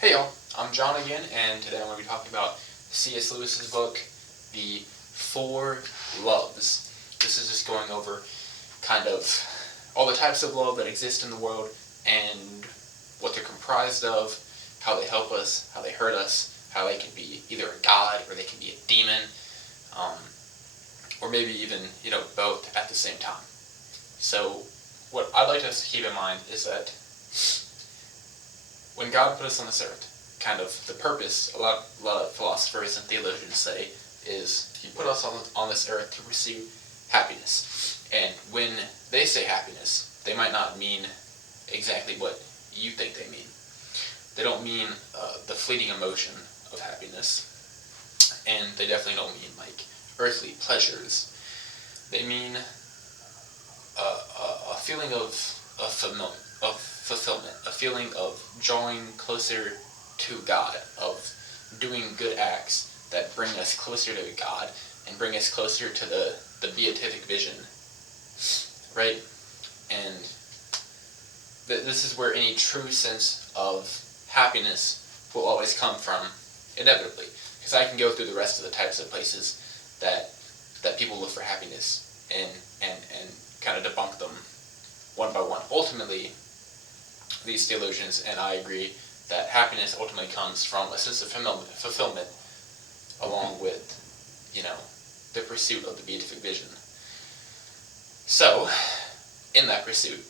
Hey y'all, I'm John again, and today I'm going to be talking about C.S. Lewis's book, The Four Loves. This is just going over kind of all the types of love that exist in the world and what they're comprised of, how they help us, how they hurt us, how they can be either a god or they can be a demon, or maybe even, both at the same time. So what I'd like us to keep in mind is that when God put us on this earth, kind of the purpose, a lot of philosophers and theologians say, is He put us on this earth to pursue happiness. And when they say happiness, they might not mean exactly what you think they mean. They don't mean the fleeting emotion of happiness, and they definitely don't mean like earthly pleasures. They mean a feeling of fulfillment, a feeling of drawing closer to God, of doing good acts that bring us closer to God and bring us closer to the beatific vision, right? And this is where any true sense of happiness will always come from, inevitably, because I can go through the rest of the types of places that people look for happiness and kind of debunk them one by one. Ultimately, these theologians and I agree that happiness ultimately comes from a sense of fulfillment along with, the pursuit of the beatific vision. So, in that pursuit,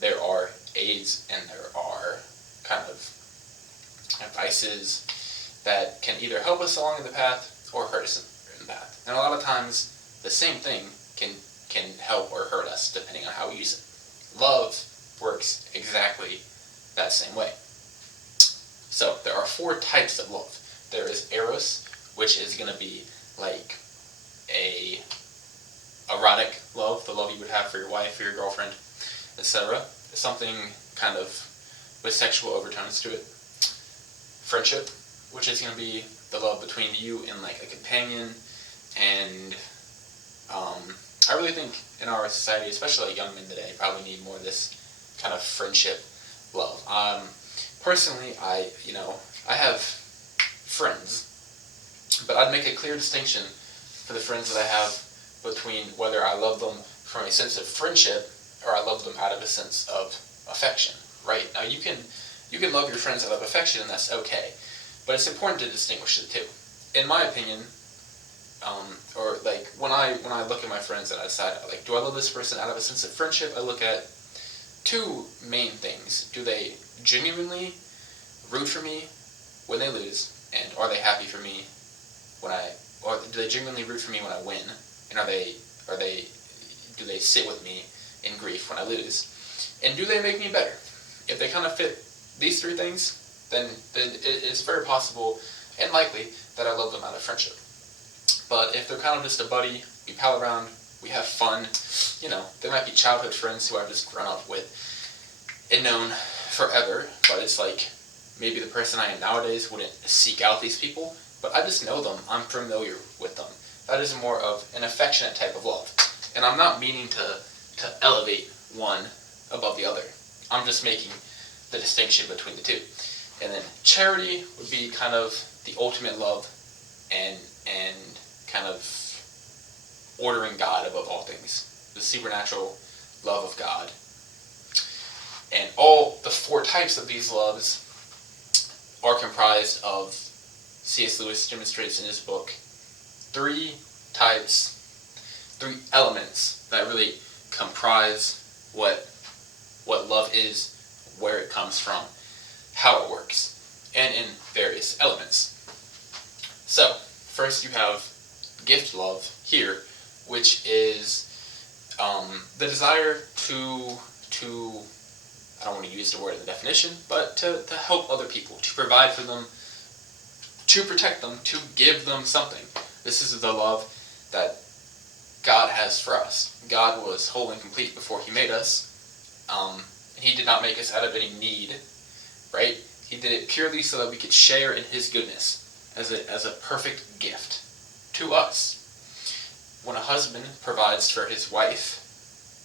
there are aids and there are kind of vices that can either help us along the path or hurt us in the path. And a lot of times, the same thing can help or hurt us depending on how we use it. Love works exactly that same way. So there are four types of love. There is eros, which is going to be like a erotic love, the love you would have for your wife, for your girlfriend, etc. Something kind of with sexual overtones to it. Friendship, which is going to be the love between you and like a companion. And I really think in our society, especially like young men today, probably need more of this kind of friendship love. Personally, I have friends, but I'd make a clear distinction for the friends that I have between whether I love them from a sense of friendship or I love them out of a sense of affection, right? Now you can love your friends out of affection, and that's okay, but it's important to distinguish the two. In my opinion, or like when I look at my friends and I decide, like, do I love this person out of a sense of friendship? I look at two main things. Do they genuinely root for me when they lose, and are they happy for me or do they genuinely root for me when I win? And do they sit with me in grief when I lose? And do they make me better? If they kind of fit these three things, then it's very possible and likely that I love them out of friendship. But if they're kind of just a buddy, we pal around, we have fun, they might be childhood friends who I've just grown up with and known forever, but it's like maybe the person I am nowadays wouldn't seek out these people, but I just know them, I'm familiar with them. That is more of an affectionate type of love. And I'm not meaning to elevate one above the other. I'm just making the distinction between the two. And then charity would be kind of the ultimate love and kind of ordering God above all things. The supernatural love of God. And all the four types of these loves are comprised of, C.S. Lewis demonstrates in his book, three elements that really comprise what love is, where it comes from, how it works, and in various elements. So, first you have gift love here, which is the desire to I don't want to use the word in the definition, but to help other people, to provide for them, to protect them, to give them something. This is the love that God has for us. God was whole and complete before He made us, and He did not make us out of any need, right? He did it purely so that we could share in His goodness as a perfect gift to us. When a husband provides for his wife,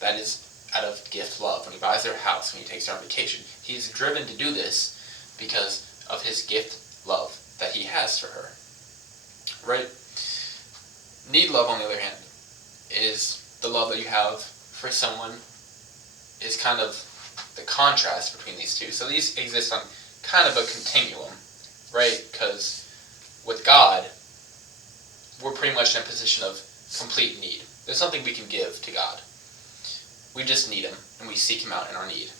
that is out of gift love. When he buys their house, when he takes her on vacation, he's driven to do this because of his gift, love, that he has for her. Right? Need love, on the other hand, is the love that you have for someone, is kind of the contrast between these two. So these exist on kind of a continuum, right? Because with God, we're pretty much in a position of complete need. There's nothing we can give to God. We just need him, and we seek him out in our need.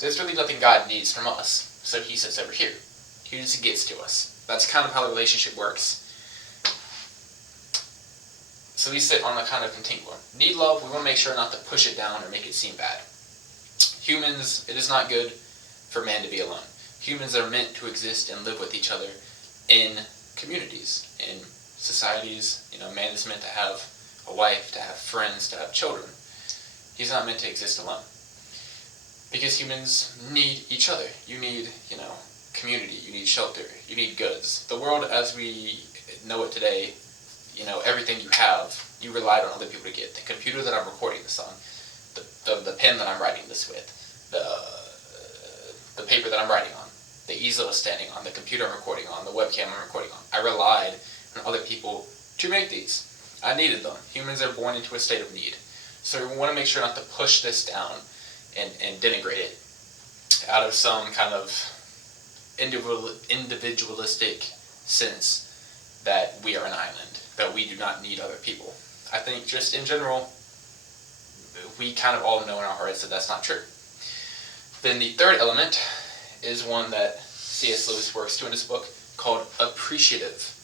There's really nothing God needs from us, so he sits over here. He just gives to us. That's kind of how the relationship works. So we sit on a kind of continuum. Need love, we want to make sure not to push it down or make it seem bad. Humans, it is not good for man to be alone. Humans are meant to exist and live with each other in communities, in societies. Man is meant to have a wife, to have friends, to have children. He's not meant to exist alone. Because humans need each other. You need, community, you need shelter, you need goods. The world as we know it today, everything you have, you relied on other people to get. The computer that I'm recording this on, the pen that I'm writing this with, the paper that I'm writing on, the easel I'm standing on, the computer I'm recording on, the webcam I'm recording on. I relied on other people to make these. I needed them. Humans are born into a state of need. So we want to make sure not to push this down and denigrate it out of some kind of individualistic sense that we are an island, that we do not need other people. I think just in general, we kind of all know in our hearts that that's not true. Then the third element is one that C.S. Lewis works to in his book called appreciative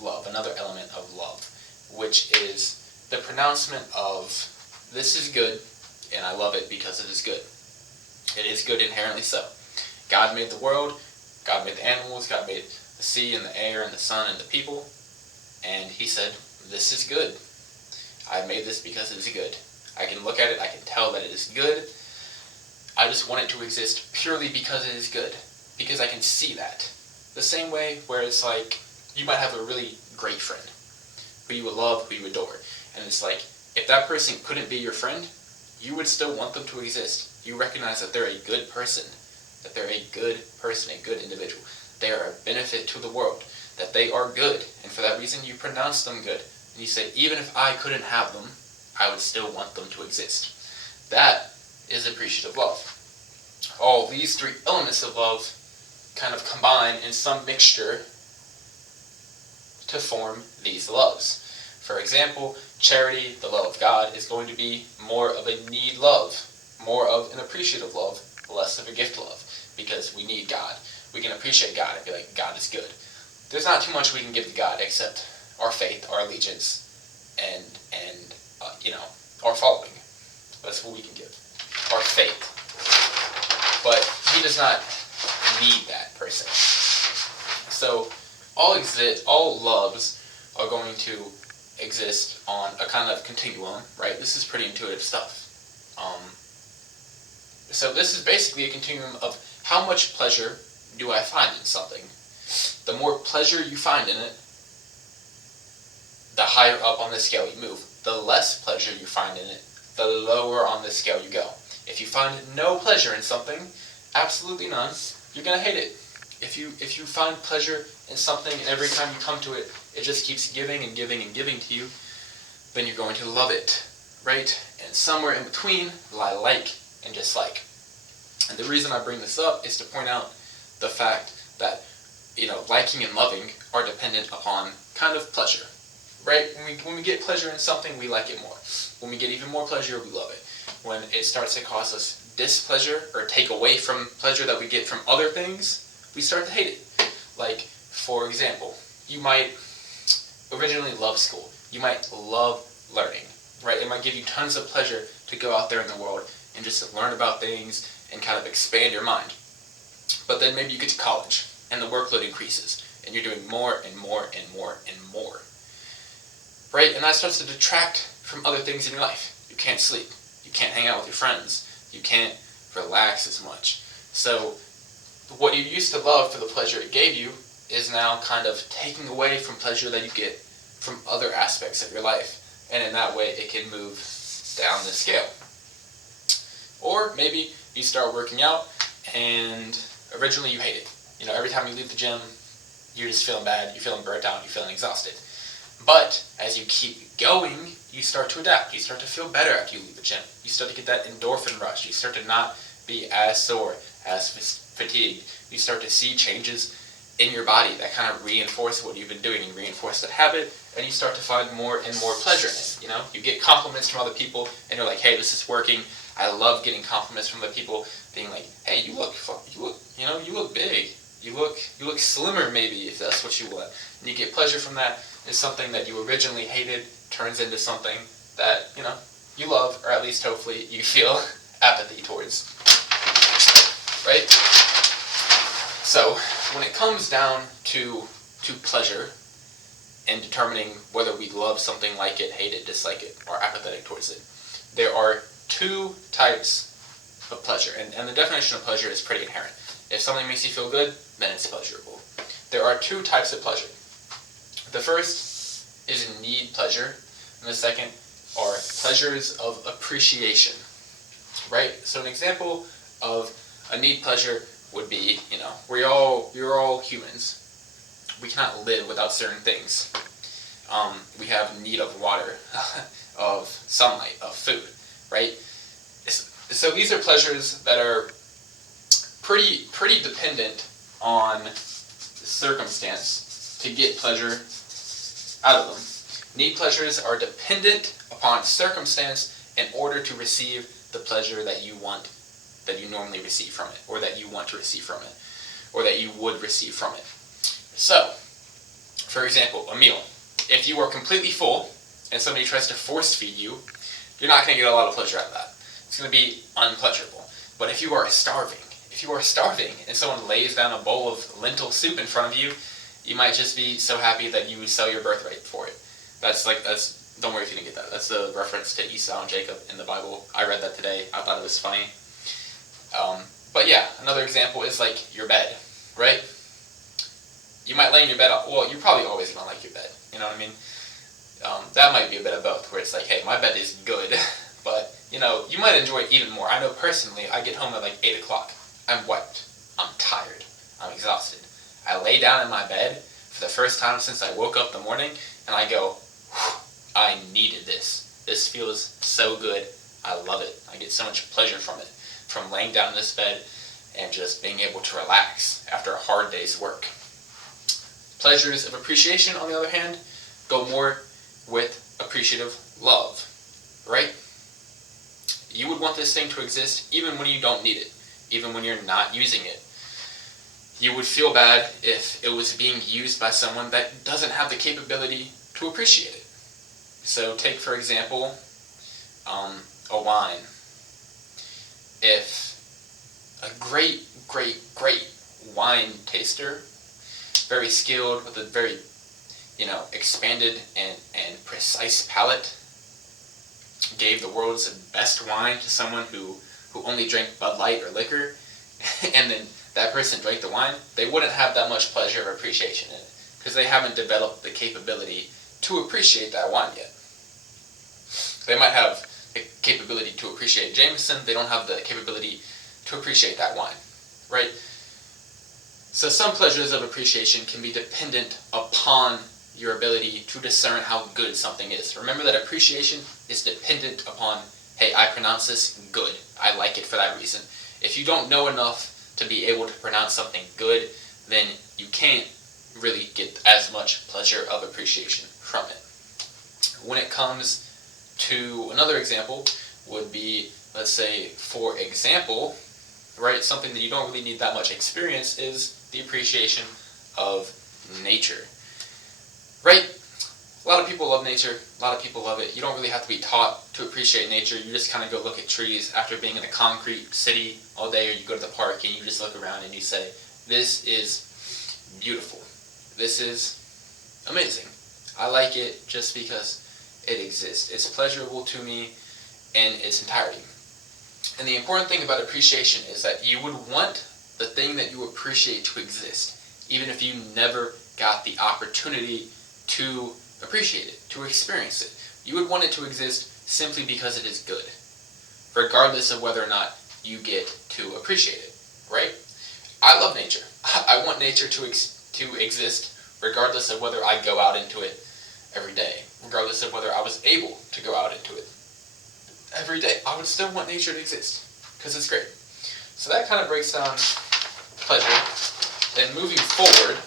love, another element of love, which is the pronouncement of this is good and I love it because it is good. It is good inherently so. God made the world, God made the animals, God made the sea and the air and the sun and the people, and he said, this is good. I made this because it is good. I can look at it, I can tell that it is good. I just want it to exist purely because it is good, because I can see that. The same way where it's like, you might have a really great friend, who you would love, who you adore, and it's like, if that person couldn't be your friend, you would still want them to exist. You recognize that they're a good person, a good individual. They are a benefit to the world, that they are good, and for that reason you pronounce them good. And you say, even if I couldn't have them, I would still want them to exist. That is appreciative love. All these three elements of love kind of combine in some mixture to form these loves. For example, charity, the love of God, is going to be more of a need love, more of an appreciative love, less of a gift love, because we need God. We can appreciate God and be like, God is good. There's not too much we can give to God except our faith, our allegiance, and our following. That's what we can give. Our faith. But he does not need that per se. So all loves are going to exist on a kind of continuum, right? This is pretty intuitive stuff. So this is basically a continuum of how much pleasure do I find in something. The more pleasure you find in it, the higher up on the scale you move. The less pleasure you find in it, the lower on the scale you go. If you find no pleasure in something, absolutely none, you're going to hate it. If you find pleasure in something and every time you come to it, it just keeps giving and giving and giving to you, then you're going to love it, right? And somewhere in between lie like and dislike. And the reason I bring this up is to point out the fact that, liking and loving are dependent upon kind of pleasure, right? When we get pleasure in something, we like it more. When we get even more pleasure, we love it. When it starts to cause us displeasure or take away from pleasure that we get from other things, we start to hate it. Like, for example, you might originally love school. You might love learning, right? It might give you tons of pleasure to go out there in the world and just to learn about things and kind of expand your mind. But then maybe you get to college and the workload increases and you're doing more and more and more and more, right? And that starts to detract from other things in your life. You can't sleep. You can't hang out with your friends. You can't relax as much. So what you used to love for the pleasure it gave you is now kind of taking away from pleasure that you get from other aspects of your life. And in that way, it can move down the scale. Or maybe you start working out and originally you hate it. Every time you leave the gym, you're just feeling bad, you're feeling burnt out, you're feeling exhausted. But as you keep going, you start to adapt. You start to feel better after you leave the gym. You start to get that endorphin rush. You start to not be as sore, as fatigued. You start to see changes in your body that kind of reinforce what you've been doing. You reinforce that habit, and you start to find more and more pleasure in it. You get compliments from other people, and you're like, hey, this is working. I love getting compliments from other people, being like, hey, you look big. You look slimmer, maybe, if that's what you want. And you get pleasure from that. It's something that you originally hated turns into something that, you love, or at least hopefully you feel apathy towards. Right? So, when it comes down to pleasure and determining whether we love something, like it, hate it, dislike it, or apathetic towards it, there are two types of pleasure. And the definition of pleasure is pretty inherent. If something makes you feel good, then it's pleasurable. There are two types of pleasure. The first is need pleasure, and the second are pleasures of appreciation. Right? So an example of a need pleasure would be, we're all humans. We cannot live without certain things. We have need of water, of sunlight, of food, right? So these are pleasures that are pretty dependent on circumstance to get pleasure out of them. Need pleasures are dependent upon circumstance in order to receive the pleasure that you want, that you normally receive from it, or that you want to receive from it, or that you would receive from it. So, for example, a meal. If you are completely full and somebody tries to force feed you, you're not going to get a lot of pleasure out of that. It's going to be unpleasurable. But if you are starving and someone lays down a bowl of lentil soup in front of you, you might just be so happy that you would sell your birthright for it. Don't worry if you didn't get that. That's the reference to Esau and Jacob in the Bible. I read that today. I thought it was funny. But yeah, another example is like your bed, right? You might lay in your bed, well, you're probably always going to like your bed, you know what I mean? That might be a bit of both, where it's like, hey, my bed is good, but, you might enjoy it even more. I know personally, I get home at like 8 o'clock. I'm wiped. I'm tired. I'm exhausted. I lay down in my bed for the first time since I woke up in the morning, and I go, I needed this. This feels so good. I love it. I get so much pleasure from it, from laying down in this bed and just being able to relax after a hard day's work. Pleasures of appreciation, on the other hand, go more with appreciative love, right? You would want this thing to exist even when you don't need it, even when you're not using it. You would feel bad if it was being used by someone that doesn't have the capability to appreciate it. So take, for example, a wine. If a great wine taster, very skilled with a very, expanded and precise palate, gave the world's best wine to someone who only drank Bud Light or liquor, and then that person drank the wine, they wouldn't have that much pleasure or appreciation in it, because they haven't developed the capability to appreciate that wine yet. They might have the capability to appreciate Jameson, they don't have the capability to appreciate that wine, right? So some pleasures of appreciation can be dependent upon your ability to discern how good something is. Remember that appreciation is dependent upon, hey, I pronounce this good. I like it for that reason. If you don't know enough to be able to pronounce something good, then you can't really get as much pleasure of appreciation from it. When it comes to another example, would be, let's say, for example, right, something that you don't really need that much experience is the appreciation of nature. Right? A lot of people love nature. A lot of people love it. You don't really have to be taught to appreciate nature. You just kind of go look at trees after being in a concrete city all day, or you go to the park and you just look around and you say, this is beautiful. This is amazing. I like it just because it exists. It's pleasurable to me in its entirety. And the important thing about appreciation is that you would want the thing that you appreciate to exist, even if you never got the opportunity to appreciate it, to experience it. You would want it to exist simply because it is good, regardless of whether or not you get to appreciate it, right? I love nature. I want nature to exist regardless of whether I go out into it every day, regardless of whether I was able to go out into it every day. I would still want nature to exist because it's great. So that kind of breaks down pleasure. Then moving forward,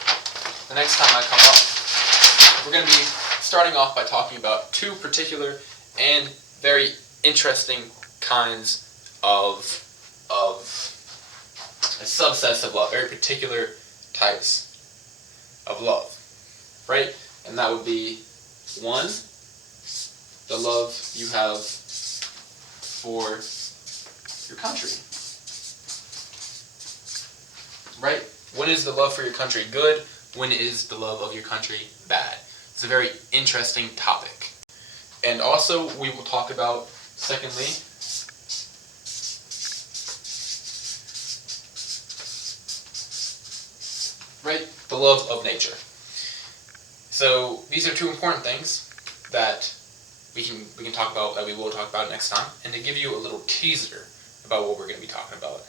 the next time I come up, we're going to be starting off by talking about two particular and very interesting kinds of subsets of love, very particular types of love, right? And that would be one, the love you have for your country, right? When is the love for your country good? When is the love of your country bad? It's a very interesting topic. And also, we will talk about, secondly, right, the love of nature. So these are two important things that we can talk about, that we will talk about next time. And to give you a little teaser about what we're going to be talking about,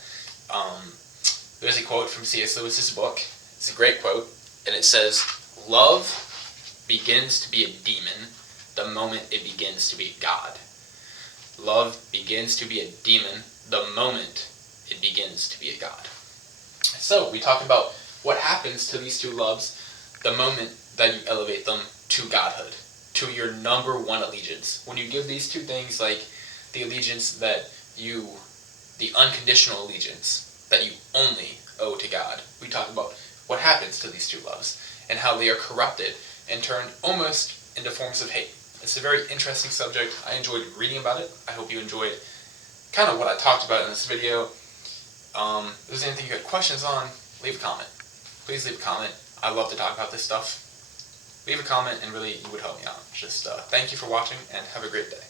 there's a quote from C.S. Lewis's book. It's a great quote, and it says, "Love begins to be a demon the moment it begins to be God." Love begins to be a demon the moment it begins to be a God. So we talked about what happens to these two loves the moment that you elevate them to godhood, to your number one allegiance. When you give these two things, like the allegiance that you, the unconditional allegiance that you only owe to God, we talk about what happens to these two loves and how they are corrupted and turned almost into forms of hate. It's a very interesting subject. I enjoyed reading about it. I hope you enjoyed kind of what I talked about in this video. If there's anything you had questions on, leave a comment. Please leave a comment. I love to talk about this stuff. Leave a comment and really you would help me out. Just thank you for watching and have a great day.